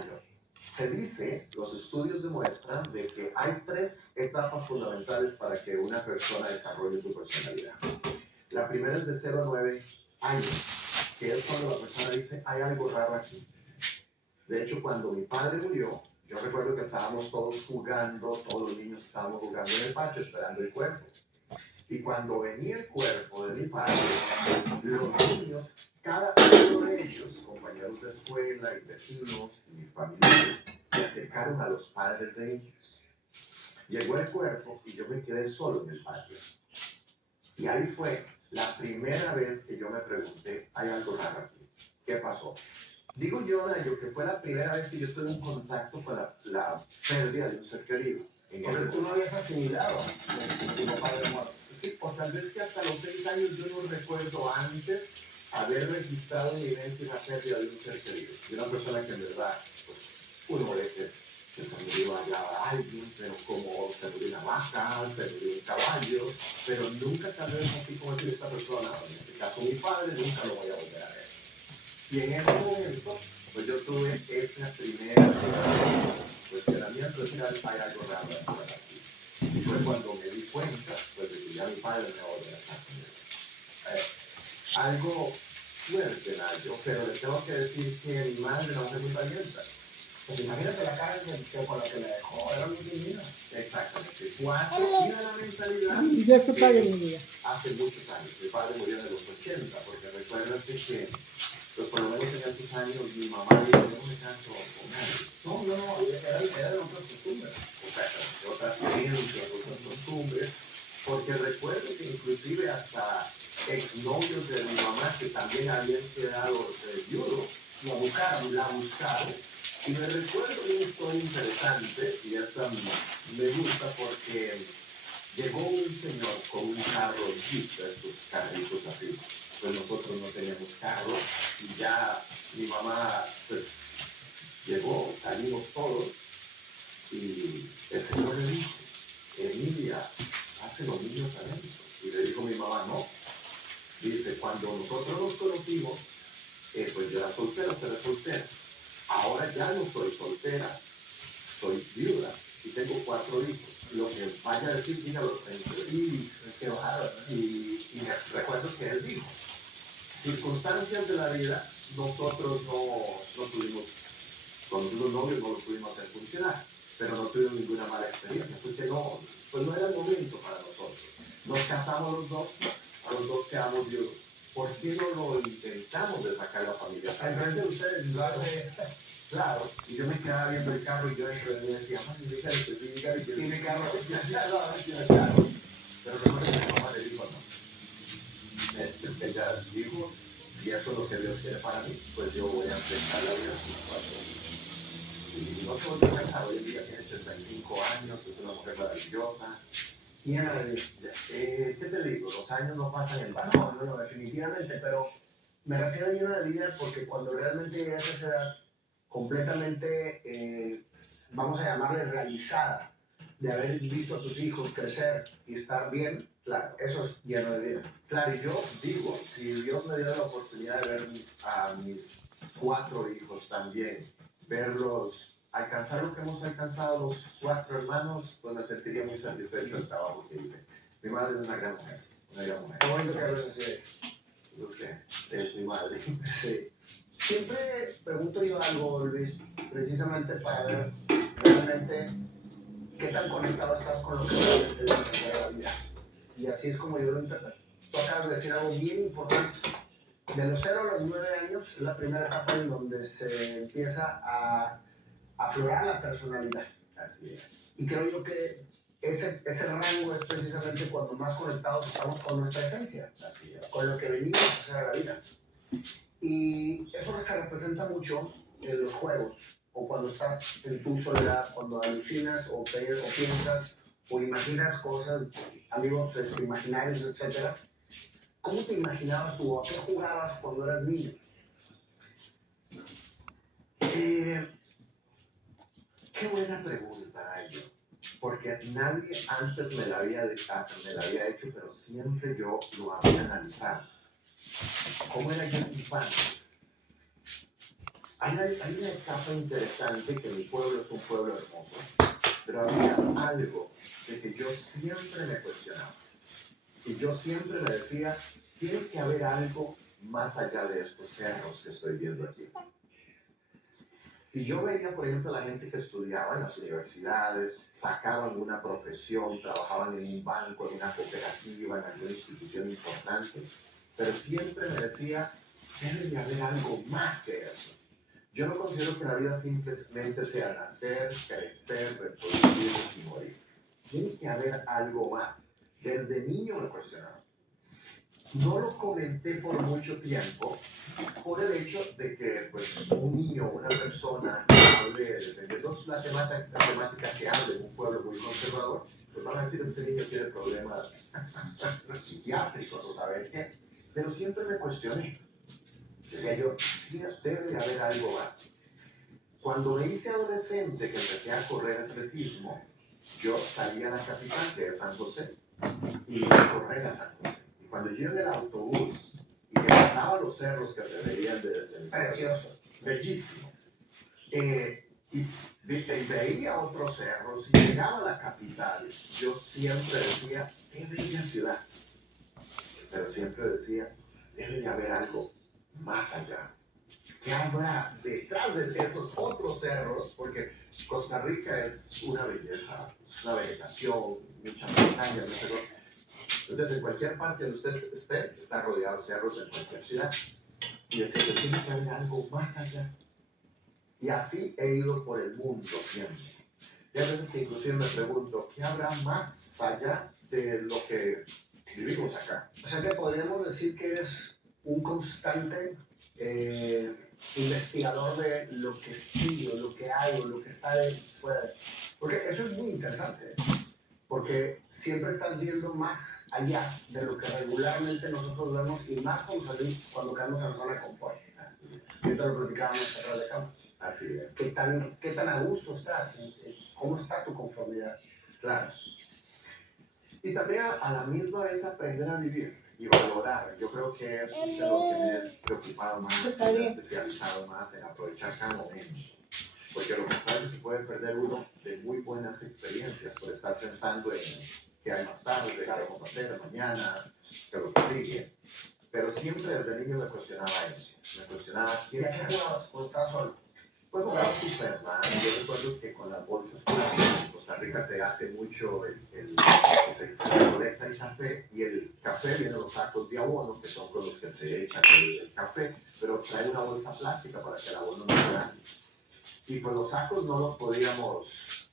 mayor. Se dice, los estudios demuestran de que hay 3 etapas fundamentales para que una persona desarrolle su personalidad. La primera es de 0 a 9 años, que es cuando la persona dice, hay algo raro aquí. De hecho, cuando mi padre murió, yo recuerdo que estábamos todos jugando, todos los niños estábamos jugando en el patio esperando el cuerpo. Y cuando venía el cuerpo de mi padre, los niños, cada uno de ellos, compañeros de escuela y vecinos y familiares, se acercaron a los padres de ellos. Llegó el cuerpo y yo me quedé solo en el patio. Y ahí fue la primera vez que yo me pregunté, ¿hay algo raro aquí? ¿Qué pasó? Digo yo, Nayo, que fue la primera vez que yo tuve un contacto con la pérdida de un ser querido. Porque tú no habías asimilado tu papá de muerto. Sí, o tal vez que hasta los 6 años yo no recuerdo antes haber registrado en mi mente una pérdida de un ser querido. De una persona que en verdad, pues, uno ve que se murió allá a alguien, pero como se murió una vaca, se murió un caballo, pero nunca tal vez así como decir esta persona, en este caso mi padre, nunca lo voy a volver a ver. Y en ese momento, pues yo tuve esa primera cuestionamiento de que hay algo raro aquí. Y fue cuando me di cuenta, pues, de que ya mi padre me volvió a estar conmigo. Algo fuerte, Nayo, pero le tengo que decir que mi madre no fue muy valiente. Pues imagínate la cara con la que me dejó, era muy divina. Exactamente. 4 tiene la mentalidad. Yo soy padre de mi vida. Hace muchos años. Mi padre murió en los 80, porque recuerda que pues por lo menos en estos años mi mamá dijo, yo no me caso con nadie. No, era de otras costumbres. O sea, de otras creencias, otras costumbres, porque recuerdo que inclusive hasta exnovios de mi mamá que también habían quedado viudos, la buscaron. Y me recuerdo de una historia interesante, y esta me gusta porque llegó un señor con un carro Jeep, estos carritos así. Pues nosotros no teníamos carro, y ya mi mamá, pues, llegó, salimos todos, y el señor le dijo, Emilia, hace los niños adentro. Y le dijo mi mamá, no. Dice, cuando nosotros nos conocimos, pues yo era soltera, usted era soltera. Ahora ya no soy soltera, soy viuda y tengo 4 hijos. Lo que vaya a decir, dígalo frente. Y qué bárbaro. Y recuerdo que él dijo, circunstancias de la vida, nosotros no tuvimos, con los novios no lo pudimos hacer funcionar, pero no tuvimos ninguna mala experiencia, porque pues no era el momento para nosotros. Nos casamos los dos quedamos viudos. ¿Por qué no lo intentamos de sacar la familia? Enfrente de ustedes, Claro, y yo me quedaba viendo el carro y yo dentro de mí decía, mami, dígale que sí, dígale que tiene carro. tiene carro. Pero recuerdo que mi mamá le dijo no. Ella dijo, si eso es lo que Dios quiere para mí, pues yo voy a enfrentar la vida sin 4 hijos. Y no se volvió a casar, hoy en día tiene 35 años, es una mujer maravillosa. Llena de vida. ¿Qué te digo? Los años no pasan en vano. No, definitivamente, pero me refiero a llena de vida porque cuando realmente llegas a esa edad completamente, vamos a llamarle realizada, de haber visto a tus hijos crecer y estar bien, Claro. eso es lleno de vida. Claro, y yo digo, si Dios me diera la oportunidad de ver a mis 4 hijos también, verlos alcanzar lo que hemos alcanzado los 4 hermanos, pues me sentiría muy satisfecho del trabajo que hice. Mi madre es una gran mujer, una gran mujer. Qué bonito que hables así. Entonces, es mi madre. Sí. Siempre pregunto yo algo, Luis, precisamente para ver realmente qué tan conectado estás con lo que realmente vives en la vida. Y así es como yo lo interpreto. Tú acabas de decir algo bien importante. De los 0 a los 9 años es la primera etapa en donde se empieza a aflorar la personalidad. Así es. Y creo yo que ese rango es precisamente cuando más conectados estamos con nuestra esencia, Así es. con lo que venimos a hacer a la vida. Y eso se representa mucho en los juegos, o cuando estás en tu soledad, cuando alucinas o piensas o imaginas cosas, amigos imaginarios, etc. ¿Cómo te imaginabas tú o a qué jugabas cuando eras niño? Qué buena pregunta, Ayo. Porque nadie antes me la había hecho, pero siempre yo lo había analizado. ¿Cómo era yo en mi infancia? Hay una etapa interesante que mi pueblo es un pueblo hermoso, pero había algo de que yo siempre me cuestionaba. Y yo siempre me decía, tiene que haber algo más allá de estos cerros que estoy viendo aquí. Y yo veía, por ejemplo, la gente que estudiaba en las universidades, sacaban una profesión, trabajaban en un banco, en una cooperativa, en alguna institución importante, pero siempre me decía, debe de haber algo más que eso. Yo no considero que la vida simplemente sea nacer, crecer, reproducir y morir. Tiene que haber algo más. Desde niño me cuestionaba. No lo comenté por mucho tiempo, por el hecho de que pues, un niño, una persona que hable, dependiendo de la temática que hable en un pueblo muy conservador, pues van a decir, este niño tiene problemas psiquiátricos o saber qué. Pero siempre me cuestioné. Decía yo, sí, debe haber algo más. Cuando me hice adolescente, que empecé a correr atletismo, yo salía a la capital, que es San José, y iba a correr a San José. Y cuando yo en el autobús y que pasaba los cerros que se veían desde el precioso, bellísimo, y veía otros cerros y llegaba a la capital, yo siempre decía, qué bella ciudad, pero siempre decía, debe de haber algo más allá. ¿Qué habrá detrás de esos otros cerros? Porque Costa Rica es una belleza, es una vegetación, muchas montañas, no sé qué. Entonces, en cualquier parte donde usted esté, está rodeado de cerros en cualquier ciudad. Y decía que tiene que haber algo más allá. Y así he ido por el mundo siempre. Y a veces que inclusive me pregunto, ¿qué habrá más allá de lo que vivimos acá? O sea que podríamos decir que eres un constante investigador de lo que sí, o lo que hay, o lo que está fuera. Porque eso es muy interesante, porque siempre estás viendo más allá de lo que regularmente nosotros vemos y más cuando caemos en la zona de confort. Yo te lo platicábamos atrás de cámara. Así es. ¿Qué tan a gusto estás? ¿Cómo está tu conformidad? Claro. Y también a la misma vez aprender a vivir y valorar. Yo creo que eso es lo que me he preocupado más, me he especializado más en aprovechar cada momento. Porque lo contrario se puede perder uno de muy buenas experiencias por estar pensando en qué hay más tarde, qué vamos a hacer mañana, qué es lo que sigue. Pero siempre desde niño me cuestionaba eso. Me cuestionaba ¿Y a qué jugabas cuando estabas solo? Pues jugaba Superman. Yo recuerdo que con las bolsas plásticas en Costa Rica se hace mucho se recolecta el café y el café viene en los sacos de abono que son con los que se echa el café, pero trae una bolsa plástica para que el abono no se dañe. Y pues los sacos no los podíamos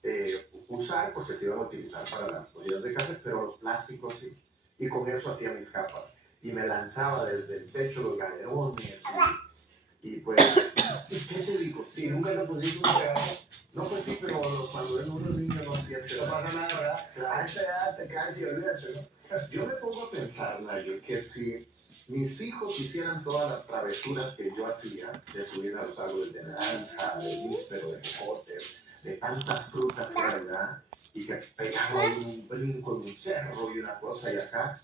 usar porque se iban a utilizar para las colillas de café, pero los plásticos sí. Y con eso hacía mis capas. Y me lanzaba desde el techo los galerones y pues, ¿qué te digo? Si nunca te pusiste un pedazo, No, pues sí, pero cuando uno es niño no siente. no pasa nada, ¿verdad? Claro. A esa edad te caes y olvídate, ¿no? Yo me pongo a pensar, Nayo, que si mis hijos hicieran todas las travesuras que yo hacía, de subir a los árboles de naranja, de níspero, de jocote, de tantas frutas que hay, ¿verdad? Y que pegaban un brinco en un cerro y una cosa y acá,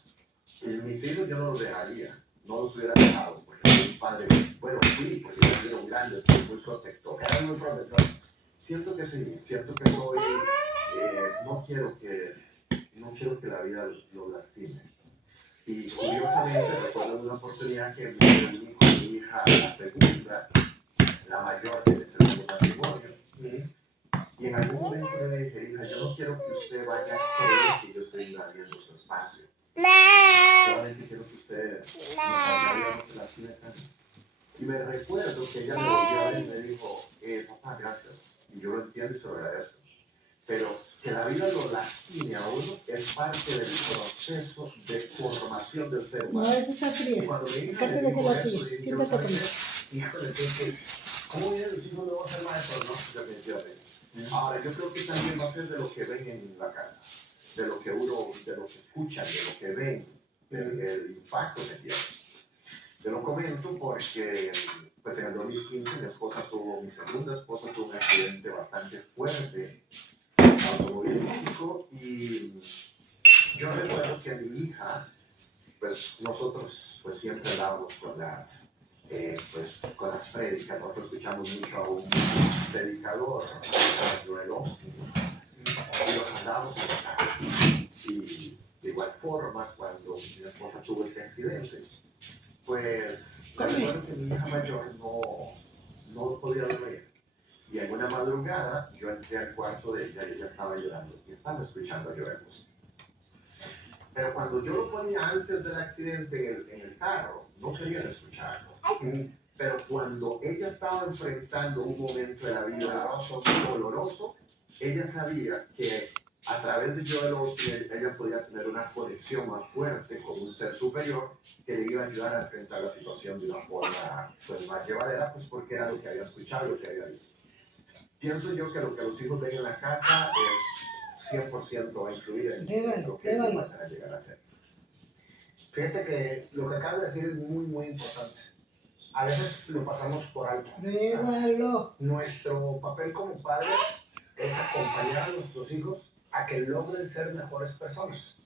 mis hijos yo no los dejaría, no los hubiera dejado, porque soy un padre, bueno, fui, porque yo soy un grande, fui muy protector. Eres muy protector. Siento que sí, siento que soy, no quiero que la vida lo lastime. Y curiosamente recuerdo una oportunidad que mi hijo y mi hija, la segunda, la mayor de ese segundo matrimonio, y en algún momento le dije, hija, yo no quiero que usted vaya a creer que yo estoy invadiendo su espacio. Solamente quiero que usted no se lastime tanto. Y me recuerdo que ella me volvió a ver y me dijo, papá, gracias. Y yo lo entiendo y se lo agradezco. Pero que la vida lo lastime a uno es parte del proceso de formación del ser humano. No, eso está frío. Y cuando mi hija Acá me te dejo dijo la eso, tuya. dije, Siéntate ¿sabes conmigo. qué? Híjole, que, ¿cómo vienen los hijos luego a ser maestros, no? Definitivamente. Ahora, yo creo que también va a ser de lo que ven en la casa, de lo que escuchan, de lo que ven, el impacto que tiene. Te lo comento porque pues en el 2015 mi segunda esposa tuvo un accidente bastante fuerte automovilístico y yo recuerdo que mi hija, pues nosotros pues siempre andábamos con las pues con las prédicas. Nosotros escuchamos mucho a un predicador, a Joel Osteen, y los andábamos en el carro. Y de igual forma, cuando mi esposa tuvo este accidente, pues recuerdo que mi hija mayor no podía dormir. Y en una madrugada yo entré al cuarto de ella y ella estaba llorando y estaba escuchando a Joel Osteen. Pero cuando yo lo ponía antes del accidente en el carro, no querían escucharlo. Pero cuando ella estaba enfrentando un momento de la vida doloroso, ella sabía que a través de Joel Osteen ella podía tener una conexión más fuerte con un ser superior que le iba a ayudar a enfrentar la situación de una forma pues, más llevadera, pues porque era lo que había escuchado, lo que había visto. Pienso yo que lo que los hijos ven en la casa es 100% va a influir en lo que ellos van a llegar a hacer. Fíjate que lo que acabas de decir es muy, muy importante. A veces lo pasamos por alto. Nuestro papel como padres es acompañar a nuestros hijos a que logren ser mejores personas.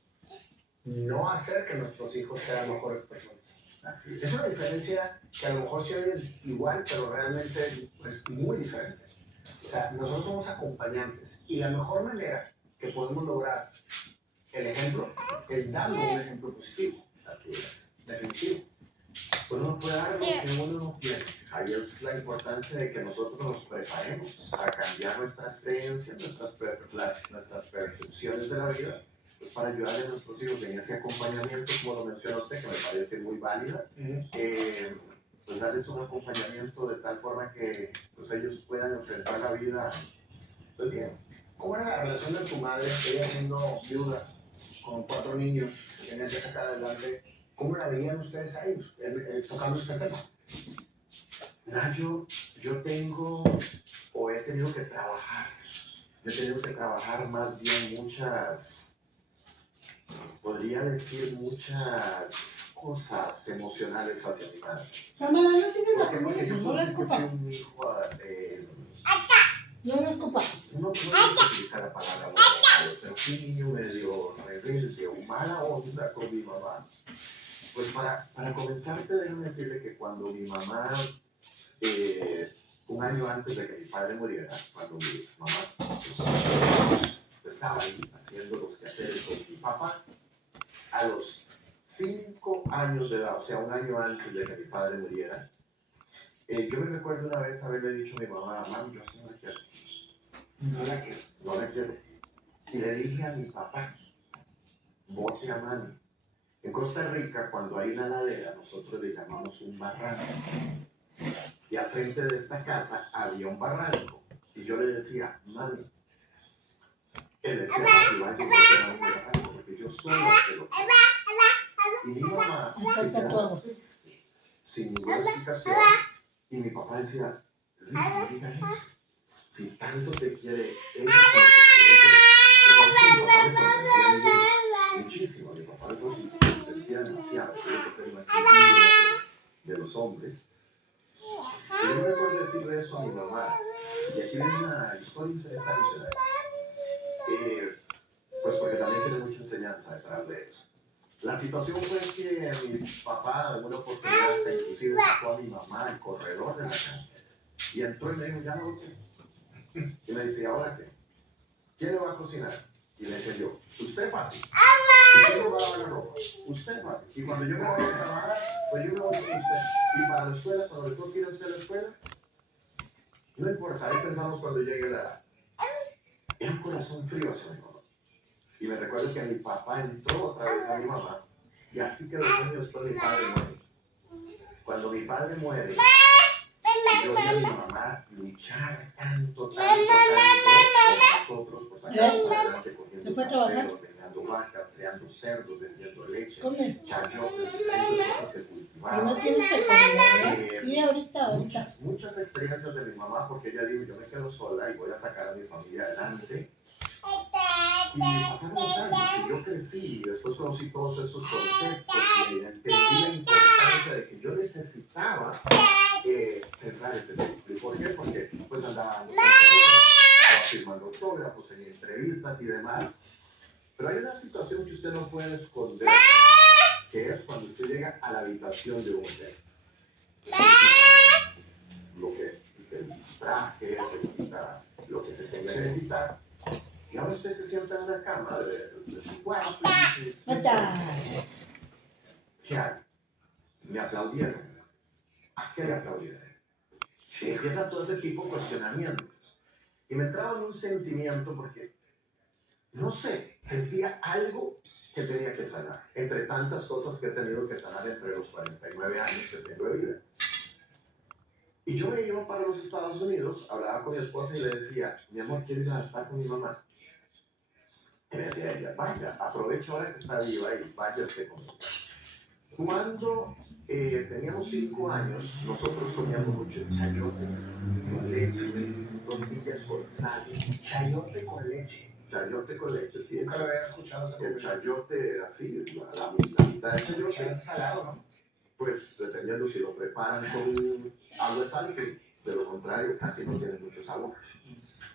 No hacer que nuestros hijos sean mejores personas. Así es una diferencia que a lo mejor se oye igual, pero realmente es muy diferente. O sea, nosotros somos acompañantes y la mejor manera que podemos lograr el ejemplo es dando un ejemplo positivo. Así es, definitivo. Uno no puede dar lo que uno no tiene. Ahí es la importancia de que nosotros nos preparemos a cambiar nuestras creencias, nuestras percepciones de la vida, pues para ayudarle a nuestros hijos en ese acompañamiento, como lo menciona usted, que me parece muy válida. Pues darles un acompañamiento de tal forma que pues, ellos puedan enfrentar la vida pues bien. ¿Cómo era la relación de tu madre, ella siendo viuda, con 4 niños que tenían que sacar adelante? ¿Cómo la veían ustedes a ellos, tocando este tema? Yo tengo, o he tenido que trabajar, más bien podría decir muchas cosas emocionales hacia mi madre. Porque yo puedo decir que fui un hijo, no quiero utilizar la palabra bueno, pero fui un niño medio rebelde o mala onda con mi mamá. Pues para comenzarte, déjame decirle que cuando mi mamá, un año antes de que mi padre muriera, cuando mi mamá pues, estaba ahí haciendo los quehaceres con mi papá, a los 5 años de edad, o sea, un año antes de que mi padre muriera, yo me recuerdo una vez haberle dicho a mi mamá, mami, yo sí no la quiero. No la quiero. Y le dije a mi papá, bote a mami. En Costa Rica, cuando hay una ladera, nosotros le llamamos un barranco. Y al frente de esta casa había un barranco. Y yo le decía, mami, él decía, papi, vaya, bote a mami del barranco, porque yo soy la que lo quiero. Y mi mamá se quedaba triste, sin ninguna explicación. Y mi papá decía, Luis, no digas eso. Si tanto te quiere ella como te quiere yo. Entonces mi papá me consentía muchísimo. Mi papá me consentía demasiado. Yo creo que era una actitud de los hombres. Y yo me recuerdo decirle eso a mi mamá. Y aquí viene una historia interesante. Pues porque también tiene mucha enseñanza detrás de eso. La situación fue que mi papá en una oportunidad hasta inclusive sacó a mi mamá al corredor de la casa. Y entró y me dijo, ya no lo quiero. Y me dice, ¿ahora qué? ¿Quién le va a cocinar? Y le decía yo, usted, papi. ¿Y quién le va a lavar la ropa? Usted, papi. Y cuando yo me vaya a trabajar, pues yo me voy con usted. Y para la escuela, cuando le toque ir a usted a la escuela, no importa, ahí pensamos cuando llegue la edad. Era un corazón frío hacia mi mamá. Y me recuerdo que mi papá entró otra vez a mi mamá. Y así que 2 años después mi padre muere. Cuando mi padre muere, yo vi a mi mamá luchar tanto por nosotros, por sacarnos adelante, cogiendo café, ordeñando vacas, creando cerdos, vendiendo leche, chayotes, diferentes cosas que cultivaba. Sí, ahorita. Muchas experiencias de mi mamá, porque ella dijo, yo me quedo sola y voy a sacar a mi familia adelante. Y pasaron los años y yo crecí y después conocí todos estos conceptos y entendí la importancia de que yo necesitaba cerrar ese ciclo. ¿Y por qué? Porque pues andaba firmando autógrafos en entrevistas y demás. Pero hay una situación que usted no puede esconder, que es cuando usted llega a la habitación de un hotel. lo que el traje, se quita lo que se tenga que quitar. Y ahora usted se sienta en la cama de su cuarto y dice, ¿qué hay? Me aplaudieron. ¿A qué le aplaudieron? Y empieza todo ese tipo de cuestionamientos. Y me entraba en un sentimiento porque, no sé, sentía algo que tenía que sanar. Entre tantas cosas que he tenido que sanar entre los 49 años que tengo de vida. Y yo me iba para los Estados Unidos, hablaba con mi esposa y le decía, mi amor, quiero ir a estar con mi mamá. Y me decía ella, vaya, aprovecha ahora que está viva y vaya esté conmigo. Cuando teníamos 5 años, nosotros comíamos mucho chayote con leche, tortillas con sal. Chayote con leche. Chayote con leche, sí. Nunca lo había escuchado. El chayote así, la mitad de chayote. Chayote salado, ¿no? Pues dependiendo si lo preparan con agua de sal, sí. De lo contrario, casi no tiene mucho sabor.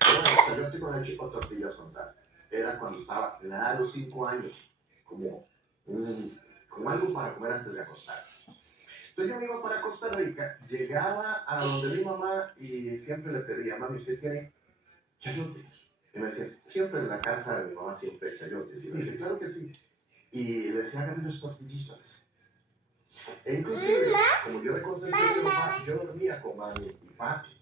Pero bueno, chayote con leche o tortillas con sal. Era cuando estaba nada a los 5 años, como algo para comer antes de acostarse. Entonces yo me iba para Costa Rica, llegaba a donde mi mamá y siempre le pedía, mami, ¿usted tiene chayote? Y me decía, siempre en la casa de mi mamá siempre hay chayotes. Y me decía, claro que sí. Y le decía, hágame unas tortillitas. E inclusive, como yo le consenté a mi mamá, yo dormía con mami y papi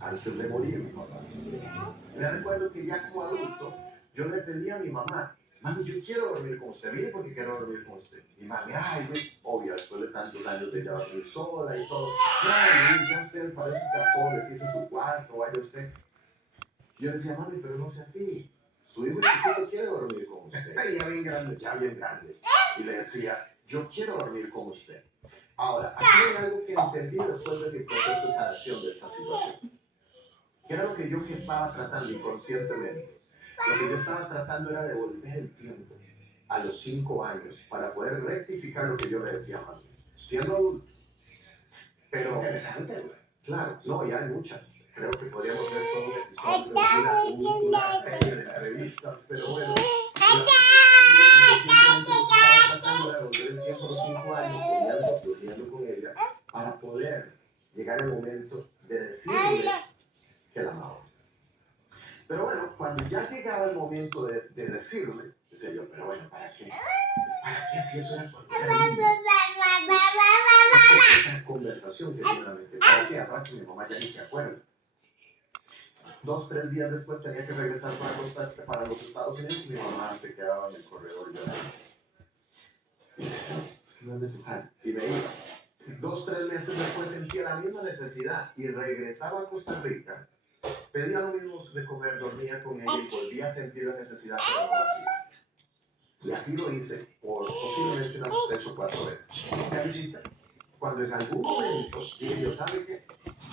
antes de morir mi mamá. Y me recuerdo que ya como adulto, yo le pedí a mi mamá, mami, yo quiero dormir con usted, mire porque quiero dormir con usted. Y mami, ay, Luis, obvio, después de tantos años de ya dormir sola y todo, ay, Luis, ya usted para eso trató, decirse su cuarto, vaya usted. Yo decía, mami, pero no sea así. Su hijo chiquito quiere dormir con usted. Ya bien grande. Ya bien grande. Y le decía, yo quiero dormir con usted. Ahora, aquí hay algo que entendí después de mi proceso de sanación de esa situación. Que era lo que yo estaba tratando inconscientemente. Lo que yo estaba tratando era devolver el tiempo a los 5 años para poder rectificar lo que yo le decía a mami. Siendo adulto. Pero, interesante, güey. Claro, no, y hay muchas. Creo que podríamos ver todo un episodio, una serie de entrevistas, pero bueno. Simplemente lo que estaba tratando era volver el tiempo a los 5 años, durmiendo con ella, para poder llegar al momento de decirle que la amaba. Pero bueno, cuando ya llegaba el momento de decirle, decía yo, pero bueno, ¿para qué? ¿Para qué si eso era cuando era niño? Esa conversación que tiene en la mente. ¿Para qué? Ahora que mi mamá ya ni se acuerda. 2, 3 días después tenía que regresar para los Estados Unidos y mi mamá se quedaba en el corredor llorando. Y dice, no, es que no es necesario. Y me iba. 2, 3 meses después sentía la misma necesidad y regresaba a Costa Rica, pedía lo mismo de comer, dormía con ella y volvía a sentir la necesidad, pero no lo hacía. Y así lo hice por posiblemente unas 3 o 4 veces. ¿Qué lo hiciste? Cuando en algún momento dije yo, ¿sabe qué?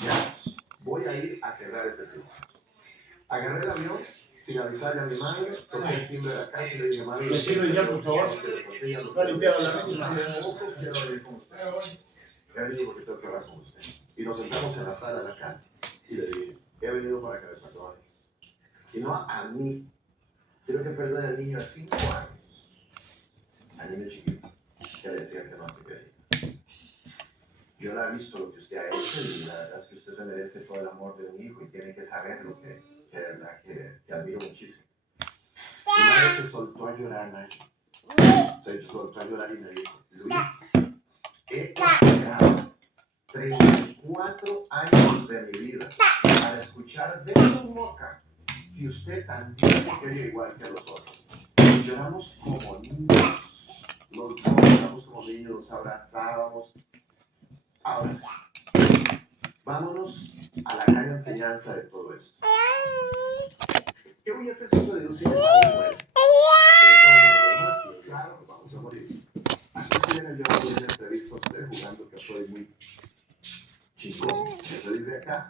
Ya, voy a ir a cerrar ese ciclo. Agarré el avión, sin avisarle a mi madre, toqué el timbre de la casa y le dije, madre, ¿me sirve ya, por favor? No he limpiado la mesa. Quiero venir con usted. He venido porque tengo que hablar con usted. Y nos sentamos en la sala de la casa y le dije, he venido para que me perdone. Y no a mí. Quiero que perdone al niño de 5 años. Al niño chiquito, que le decía que no te quería. Yo la he visto lo que usted ha hecho y la verdad es que usted se merece todo el amor de un hijo y tiene que saber lo que de verdad que admiro muchísimo. Mi madre se soltó a llorar, Nacho. Se soltó a llorar y me dijo, Luis, he esperado 34 años de mi vida para escuchar de su boca que usted también me quería igual que a los otros. Y lloramos como niños. Los dos lloramos como niños, nos abrazábamos. Ahora sí, vámonos a la gran enseñanza de todo esto. ¿Qué hubiese sucedido si mi padre muere? Porque claro, vamos a morir. Aquí estuviera yo en una entrevista a usted jugando que soy muy chico, que se dice acá.